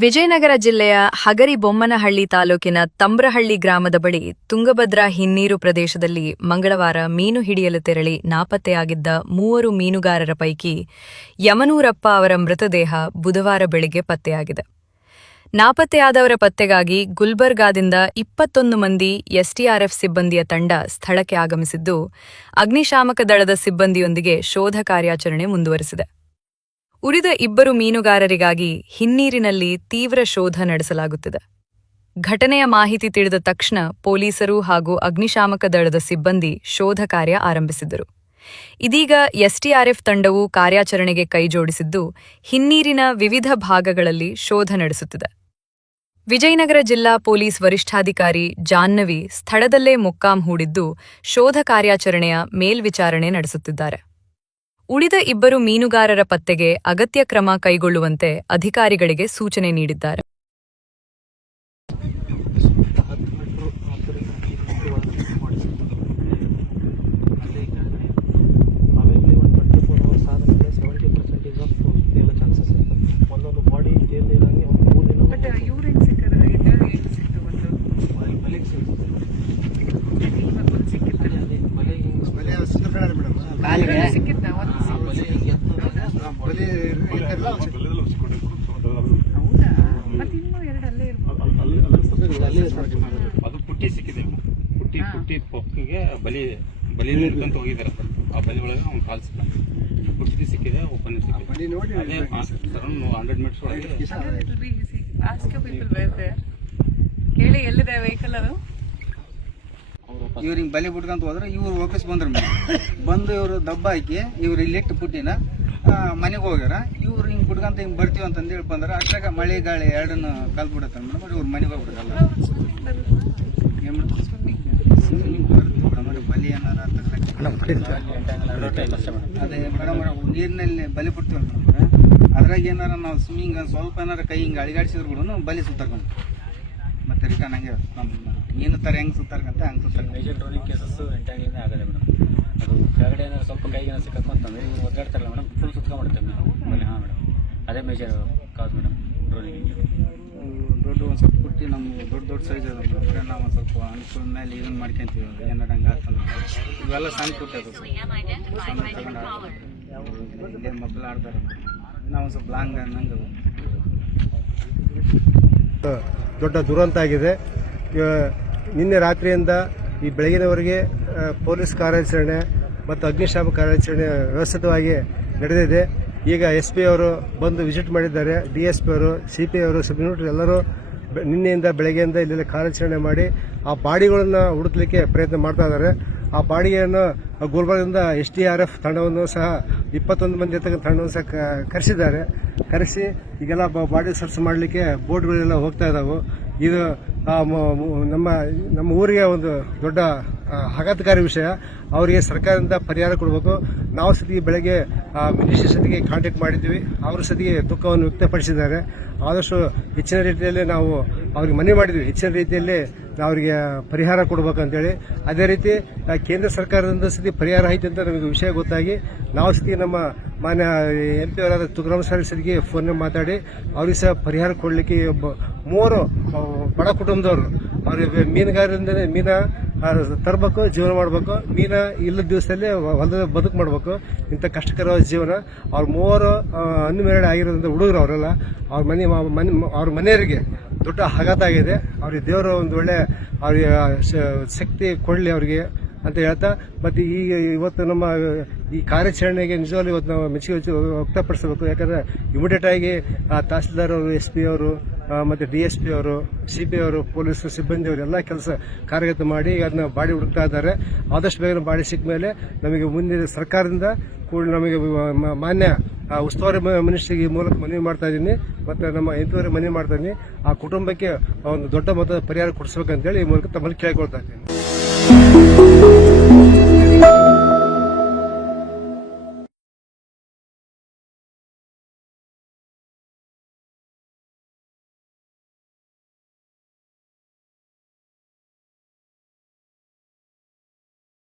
ವಿಜಯನಗರ ಜಿಲ್ಲೆಯ ಹಗರಿಬೊಮ್ಮನಹಳ್ಳಿ ತಾಲೂಕಿನ ತಂಬ್ರಹಳ್ಳಿ ಗ್ರಾಮದ ಬಳಿ ತುಂಗಭದ್ರಾ ಹಿನ್ನೀರು ಪ್ರದೇಶದಲ್ಲಿ ಮಂಗಳವಾರ ಮೀನು ಹಿಡಿಯಲು ತೆರಳಿ ನಾಪತ್ತೆಯಾಗಿದ್ದ 3 ಮೀನುಗಾರರ ಪೈಕಿ ಯಮನೂರಪ್ಪ ಅವರ ಮೃತದೇಹ ಬುಧವಾರ ಬೆಳಿಗ್ಗೆ ಪತ್ತೆಯಾಗಿದೆ. ನಾಪತ್ತೆಯಾದವರ ಪತ್ತೆಗಾಗಿ ಗುಲ್ಬರ್ಗಾದಿಂದ 21 ಮಂದಿ ಎಸ್ಡಿಆರ್ಎಫ್ ಸಿಬ್ಬಂದಿಯ ತಂಡ ಸ್ಥಳಕ್ಕೆ ಆಗಮಿಸಿದ್ದು, ಅಗ್ನಿಶಾಮಕ ದಳದ ಸಿಬ್ಬಂದಿಯೊಂದಿಗೆ ಶೋಧ ಕಾರ್ಯಾಚರಣೆ ಮುಂದುವರೆಸಿದೆ. ಉಳಿದ 2 ಮೀನುಗಾರರಿಗಾಗಿ ಹಿನ್ನೀರಿನಲ್ಲಿ ತೀವ್ರ ಶೋಧ ನಡೆಸಲಾಗುತ್ತಿದೆ. ಘಟನೆಯ ಮಾಹಿತಿ ತಿಳಿದ ತಕ್ಷಣ ಪೊಲೀಸರು ಹಾಗೂ ಅಗ್ನಿಶಾಮಕ ದಳದ ಸಿಬ್ಬಂದಿ ಶೋಧ ಕಾರ್ಯ ಆರಂಭಿಸಿದರು. ಇದೀಗ ಎಸ್ಡಿಆರ್ಎಫ್ ತಂಡವು ಕಾರ್ಯಾಚರಣೆಗೆ ಕೈಜೋಡಿಸಿದ್ದು, ಹಿನ್ನೀರಿನ ವಿವಿಧ ಭಾಗಗಳಲ್ಲಿ ಶೋಧ ನಡೆಸುತ್ತಿದೆ. ವಿಜಯನಗರ ಜಿಲ್ಲಾ ಪೊಲೀಸ್ ವರಿಷ್ಠಾಧಿಕಾರಿ ಜಾಹ್ನವಿ ಸ್ಥಳದಲ್ಲೇ ಮೊಕ್ಕಾಂ ಹೂಡಿದ್ದು, ಶೋಧ ಕಾರ್ಯಾಚರಣೆಯ ಮೇಲ್ವಿಚಾರಣೆ ನಡೆಸುತ್ತಿದ್ದಾರೆ. ಉಳಿದ 2 ಮೀನುಗಾರರ ಪತ್ತೆಗೆ ಅಗತ್ಯ ಕ್ರಮ ಕೈಗೊಳ್ಳುವಂತೆ ಅಧಿಕಾರಿಗಳಿಗೆ ಸೂಚನೆ ನೀಡಿದ್ದಾರೆ. ಅದು ಪುಟ್ಟಿ ಸಿಕ್ಕಿದೆ. ಪುಟ್ಟಿ ಪೊಕ್ಕಿಗೆ ಬಲಿ ಹಿಡ್ಕೊಂತ ಹೋಗಿದ್ದಾರೆ. ಆ ಬಲಿ ಒಳಗೆ ಅವ್ನು ಕಾಲ್ಸಿಲ್ಲ. ಪುಟ್ಟಿ ಸಿಕ್ಕಿದೆ, ಓಪನ್ ಸಿಕ್ಕಿದೆ. 100 ಮೀಟರ್ಸ್ ಒಳಗೆ ಕೇಳಿ ಎಲ್ಲಿದೆ ವೆಹಿಕಲ್ ಅದು. ಇವ್ರು ಹಿಂಗೆ ಬಲಿ ಬಿಟ್ಕೊಂತ ಹೋದ್ರೆ ಇವ್ರು ವಾಪಸ್ ಬಂದ್ರು. ಬಂದು ಇವರು ದಬ್ಬ ಹಾಕಿ ಇವ್ರು ಇಲ್ಲಿಟ್ಟು ಪುಟ್ಟಿನ ಮನೆಗೆ ಹೋಗ್ಯಾರ. ಇವ್ರು ಹಿಂಗೆ ಬಿಟ್ಕೊಂತ ಹಿಂಗೆ ಬರ್ತೀವಿ ಅಂತಂದೇಳಿ ಬಂದ್ರೆ ಅಷ್ಟಾಗ ಮಳೆ ಗಾಳಿ ಎರಡನ್ನು ಕಲ್ ಬಿಡತ್ತೆ ಮೇಡಮ್. ಇವ್ರು ಮನೆಗೆ ಹೋಗ್ಬಿಡಲ್ಲ. ಏನು ಮೇಡಮ್ ಬಲಿ ಏನಾರ ಅದೇ ಮೇಡಮ್ ನೀರಿನಲ್ಲಿ ಬಲಿ ಬಿಡ್ತೀವಿ ಮೇಡಮ್. ಅದ್ರಾಗ ಏನಾರ ನಾವು ಸ್ವಿಮ್ಮಿಂಗ್ ಸ್ವಲ್ಪ ಏನಾರ ಕೈ ಹಿಂಗೆ ಅಳಿಗಾಡಿಸಿದ್ರು ಕೂಡ ಬಲಿ ಸುತ್ತಾಕೊಂಡು ಮತ್ತೆ ರಿಟರ್ನ್ ಹಂಗೆ ನಮ್ಮ ಮೀನು ಥರ ಹೆಂಗೆ ಸುತ್ತಾರ್ಕಂತ ಹಂಗೆ ಸುತ್ತಾರೆ. ಮೇಜರ್ ಡ್ರೋನಿಂಗ್ ಕೇಸಸ್ ಎಂಟಾಗಿನೇ ಆಗದೆ ಮೇಡಮ್. ಅದು ಕೆಳಗಡೆ ಏನಾದ್ರು ಸ್ವಲ್ಪ ಕೈಗೆ ಸಿಕ್ಕಂತಂದ್ರೆ ಇವ್ರು ಒದ್ದಾಡ್ತಾರಲ್ಲ ಮೇಡಮ್, ಫುಲ್ ಸುತ್ಕೊಂಡ್ಬಿಡುತ್ತೆ ಮೇಡಮ್. ಹಾಂ ಮೇಡಮ್, ಅದೇ ಮೇಜರ್ ಕಾಸ್ ಮೇಡಮ್ ಡ್ರೋನಿಂಗ್. ದೊಡ್ಡ ಒಂದು ಸ್ವಲ್ಪ ಪುಟ್ಟಿ ನಮ್ಮ ದೊಡ್ಡ ಸೈಜ್ ಅದ ಮೇಡಮ್. ನಾವು ಒಂದು ಸ್ವಲ್ಪ ಅನುಕೂಲ ಮೇಲೆ ಇದನ್ನ ಮಾಡ್ಕೊಂತೀವಿ. ಏನಾರು ಹಂಗೆ ಆಗ್ತಂದ್ರೆ ಇವೆಲ್ಲ ಸಣ್ಣ ಪುಟ್ಟದು ಸಣ್ಣ ತಗೊಂಡು ಆಡ್ತಾರೆ. ಮಕ್ಕಳು ಆಡ್ತಾರೆ. ನಾವು ಒಂದು ಸ್ವಲ್ಪ ಲಾಂಗ್ ನಂಗೆ ದೊಡ್ಡ ದುರಂತ ಆಗಿದೆ. ನಿನ್ನೆ ರಾತ್ರಿಯಿಂದ ಈ ಬೆಳಗಿನವರೆಗೆ ಪೊಲೀಸ್ ಕಾರ್ಯಾಚರಣೆ ಮತ್ತು ಅಗ್ನಿಶಾಮಕ ಕಾರ್ಯಾಚರಣೆ ವ್ಯವಸ್ಥಿತವಾಗಿ ನಡೆದಿದೆ. ಈಗ SP ಅವರು ಬಂದು ವಿಸಿಟ್ ಮಾಡಿದ್ದಾರೆ. DSP ಅವರು, CP ಅವರು, ಸಬ್ ಇನ್ಸ್ಪೆಕ್ಟರ್ ಎಲ್ಲರೂ ನಿನ್ನೆಯಿಂದ ಬೆಳಗ್ಗೆಯಿಂದ ಇಲ್ಲೆಲ್ಲ ಕಾರ್ಯಾಚರಣೆ ಮಾಡಿ ಆ ಬಾಡಿಗಳನ್ನು ಹುಡುಕಲಿಕ್ಕೆ ಪ್ರಯತ್ನ ಮಾಡ್ತಾ ಇದ್ದಾರೆ. ಆ ಬಾಡಿಗೆಯನ್ನು ಗುಲ್ಬರ್ಗದಿಂದ SDRF ತಂಡವನ್ನು ಸಹ 21 ಮಂದಿ ಇರ್ತಕ್ಕಂಥ ತಂಡವನ್ನು ಸಹ ಕರೆಸಿ ಈಗೆಲ್ಲ ಬಾಡಿ ಸರ್ಚ್ ಮಾಡಲಿಕ್ಕೆ ಬೋಟ್ಗಳೆಲ್ಲ ಹೋಗ್ತಾ ಇದ್ದಾವೆ. ಇದು ನಮ್ಮ ಊರಿಗೆ ಒಂದು ದೊಡ್ಡ ಆಘಾತಕಾರಿ ವಿಷಯ. ಅವರಿಗೆ ಸರ್ಕಾರದಿಂದ ಪರಿಹಾರ ಕೊಡಬೇಕು. ನಾವು ಸತಿಗೆ ಬೆಳಗ್ಗೆ ಮಿನಿಸ್ಟ್ರಿ ಸತಿಗೆ ಕಾಂಟ್ಯಾಕ್ಟ್ ಮಾಡಿದ್ವಿ. ಅವರು ಸತಿಗೆ ದುಃಖವನ್ನು ವ್ಯಕ್ತಪಡಿಸಿದ್ದಾರೆ. ಆದಷ್ಟು ಹೆಚ್ಚಿನ ರೀತಿಯಲ್ಲಿ ನಾವು ಅವ್ರಿಗೆ ಮನವಿ ಮಾಡಿದ್ವಿ. ಹೆಚ್ಚಿನ ರೀತಿಯಲ್ಲಿ ಅವರಿಗೆ ಪರಿಹಾರ ಕೊಡಬೇಕಂತೇಳಿ. ಅದೇ ರೀತಿ ಕೇಂದ್ರ ಸರ್ಕಾರದಿಂದ ಸತಿ ಪರಿಹಾರ ಆಯ್ತು ಅಂತ ನಮಗೆ ವಿಷಯ ಗೊತ್ತಾಗಿ ನಾವು ಸತಿ ನಮ್ಮ ಮಾನ್ಯ MP ಅವರಾದ ತುಕಾರಾಮ್ ಸರ್ ಸತಿಗೆ ಫೋನ್ ಮಾತಾಡಿ ಅವ್ರಿಗೆ ಸಹ ಪರಿಹಾರ ಕೊಡಲಿಕ್ಕೆ 3 ಬಡ ಕುಟುಂಬದವರು ಅವ್ರಿಗೆ ಮೀನುಗಾರರಿಂದ ಮೀನ ತರಬೇಕು, ಜೀವನ ಮಾಡಬೇಕು. ಮೀನ ಇಲ್ಲದ ದಿವಸದಲ್ಲಿ ಹೊಲದ ಬದುಕು ಮಾಡಬೇಕು. ಇಂಥ ಕಷ್ಟಕರವಾದ ಜೀವನ. ಅವ್ರ 3 ಅನ್ಮ್ಯಾರಿಡ್ ಆಗಿರೋದ್ರಿಂದ ಹುಡುಗರು ಅವರೆಲ್ಲ ಅವ್ರ ಮನೆಯವರಿಗೆ ದೊಡ್ಡ ಆಘಾತ ಆಗಿದೆ. ಅವ್ರಿಗೆ ದೇವರು ಒಂದು ಒಳ್ಳೆ ಅವ್ರಿಗೆ ಶಕ್ತಿ ಕೊಡಲಿ ಅವ್ರಿಗೆ ಅಂತ ಹೇಳ್ತಾ, ಮತ್ತು ಇವತ್ತು ನಮ್ಮ ಈ ಕಾರ್ಯಾಚರಣೆಗೆ ನಿಜವಾಗ್ಲೂ ಇವತ್ತು ನಾವು ಮೆಚ್ಚುಗೆ ವ್ಯಕ್ತಪಡಿಸಬೇಕು. ಯಾಕಂದರೆ ಇಮಿಡಿಯೇಟ್ ಆಗಿ ತಹಸೀಲ್ದಾರ್ ಅವರು, SP ಅವರು ಮತ್ತು DSP ಅವರು, CP ಅವರು, ಪೊಲೀಸ್ ಸಿಬ್ಬಂದಿ ಅವರು ಎಲ್ಲ ಕೆಲಸ ಕಾರ್ಯಗತ ಮಾಡಿ ಅದನ್ನ ಬಾಡಿ ಹುಡುಕ್ತಾ ಇದ್ದಾರೆ. ಆದಷ್ಟು ಬೇಗ ಬಾಡಿ ಸಿಕ್ಕ ಮೇಲೆ ನಮಗೆ ಮುಂದೆ ಸರ್ಕಾರದಿಂದ ಕೂಡ ನಮಗೆ ಮಾನ್ಯ ಉಸ್ತುವಾರಿ ಮಿನಿಸ್ಟ್ರಿಗೆ ಮೂಲಕ ಮನವಿ ಮಾಡ್ತಾ ಇದ್ದೀನಿ ಮತ್ತು ನಮ್ಮ MP ಮನವಿ ಮಾಡ್ತಾ ಇದ್ದೀನಿ. ಆ ಕುಟುಂಬಕ್ಕೆ ಒಂದು ದೊಡ್ಡ ಮೊತ್ತದ ಪರಿಹಾರ ಕೊಡಿಸ್ಬೇಕಂತೇಳಿ ಈ ಮೂಲಕ ತಮ್ಮಲ್ಲಿ ಕೇಳಿಕೊಳ್ತಾ ಇದ್ದೀನಿ.